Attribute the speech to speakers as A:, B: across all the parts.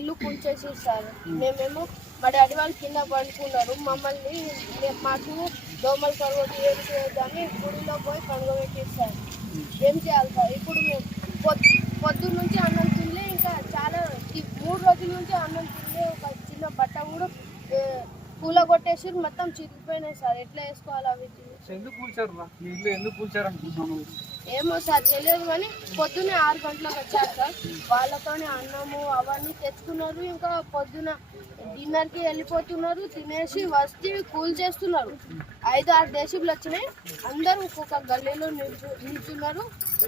A: వచ్చేసి సార్ మేమేమో మా డాడీ వాళ్ళు కింద పడుకున్నారు. మమ్మల్ని మాకు దోమలు కరగొట్టి ఏం చేయొద్దని గుడిలో పోయి పండుగ ఏం చేయాలి సార్? ఇప్పుడు మేము పొద్దు పొద్దు నుంచి అన్నం తినలే ఇంకా చాలా ఈ మూడు రోజుల నుంచి అన్నం తినలే. ఒక చిన్న బట్ట కూడా పూల కొట్టేసి మొత్తం చిరిగిపోయినాయి సార్. ఎట్లా వేసుకోవాలి అవి
B: ఎందుకు కూల్చారు మీ ఇల్లు ఎందుకు కూల్చారు అనుకుంటున్నాను
A: ఏమో సార్ తెలియదు కానీ పొద్దున్నే ఆరు గంటలకు వచ్చారు సార్. వాళ్ళతోనే అన్నము అవన్నీ తెచ్చుకున్నారు ఇంకా పొద్దున డిన్నర్కి వెళ్ళిపోతున్నారు తినేసి వస్తే కూల్ చేస్తున్నారు. ఐదు ఆరు దేశీలు వచ్చినాయి. అందరూ ఒక్కొక్క గల్లీలో నిల్చు నిల్చున్నారు.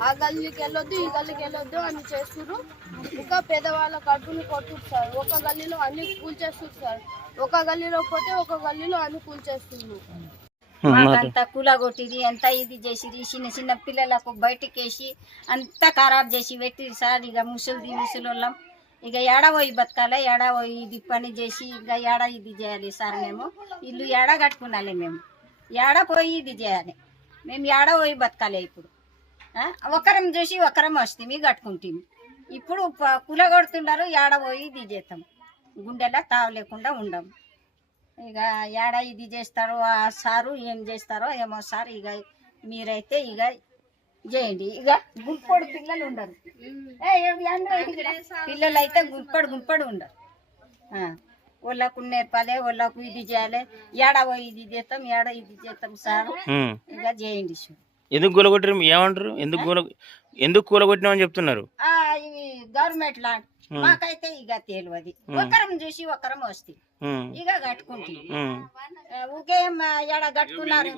A: ఆ గల్లీకి వెళ్ళొద్దు ఈ గల్లీకి వెళ్ళొద్దు అని చేస్తున్నారు ఇంకా పేదవాళ్ళ కడుపుని కొట్టురు సార్. ఒక గల్లీలో అన్ని కూల్ చేస్తున్నారు సార్. ఒక గల్లీలో పోతే ఒక గల్లీలో అన్ని కూల్ చేస్తున్నారు.
C: మాకంతా కూలగొట్టిది ఎంత ఇది చేసిరి చిన్న చిన్న పిల్లలకు బయటికి వేసి అంతా ఖరాబ్ చేసి పెట్టి సార్. ఇక ముసలిది ముసలోళ్ళం. ఇక ఏడ పోయి బతకాలి ఏడ పోయి ఇది పని చేసి ఇక ఏడ ఇది చేయాలి సార్ మేము. ఇల్లు ఏడ కట్టుకున్నాలి మేము. ఏడ పోయి ఇది చేయాలి. మేము ఏడ పోయి బతకాలి ఇప్పుడు? ఒకరం చూసి ఒకరం వస్తుంది కట్టుకుంటుంది ఇప్పుడు కూలగొడుతున్నారు ఏడ పోయి ఇది చేస్తాం. గుండెలా తావు లేకుండా ఉండం. ఇక ఏడ ఇది చేస్తారో ఆ సారు ఏం చేస్తారో ఏమో సార్ ఇక మీరైతే ఇక చేయండి. ఇక గుంపడు పిల్లలు ఉండరు. పిల్లలు అయితే గుంపడు గుంపడు ఉండరు. వాళ్ళకు నేర్పాలి వాళ్ళకు ఇది చేయాలి. ఏడ ఇది చేస్తాం ఏడ ఇది చేస్తాం సార్. ఇక చేయండి సార్.
D: ఎందుకు కూలగొట్టారు ఏమంటారు? ఎందుకు కూల ఎందుకు కూలగొట్టినామని చెప్తున్నారు
C: ఆ, ఇవి గవర్నమెంట్ ల్యాండ్
D: ఉమ్.
C: మాకైతే ఇక తెలియదు ఒకరం చూసి ఒకరం వస్తే
D: ఉమ్.
C: ఇక కట్టుకుంటుంది
D: ఉమ్.
C: ఊకే ఏడ కట్టుకున్నారు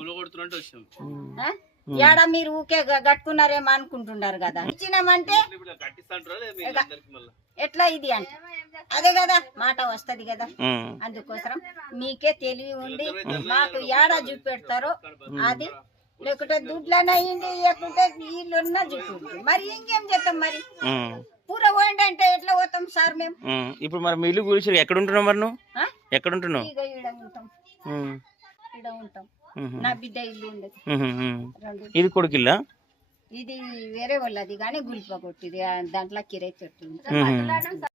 C: ఆ? ఏడ మీరు ఊకే గ- కట్టుకున్నారేమో అనుకుంటున్నారు కదా ఇచ్చినామంటే ఎట్లా ఇది అంటే అదే కదా మాట వస్తది కదా
D: ఉమ్.
C: అందుకోసం మీకే తెలివి ఉండి మాకు ఏడ చూపెడతారో అది లేకుంటే దుడ్లన అయ్యింది లేకుంటే వీళ్ళున్న చూపెడుతుంది మరి ఇంకేం చేస్తాం మరి. పూర పోయింది అంటే ఎట్లా పోతాం సార్ మేము.
D: ఇప్పుడు మరి మీ ఇల్లు కూల్చారు ఎక్కడ ఉంటున్నావు మరి నువ్వు? ఎక్కడ ఉంటున్నావు
C: ఇక ఈడ ఉంటాం. నా బిడ్డ ఇల్లు ఉండదు.
D: ఇది కొడుకిల్లా
C: ఇది వేరే వాళ్ళది కానీ గుల్ప కొట్టిది. దాంట్లో కిరాయి పెట్టింది
D: ఉహు.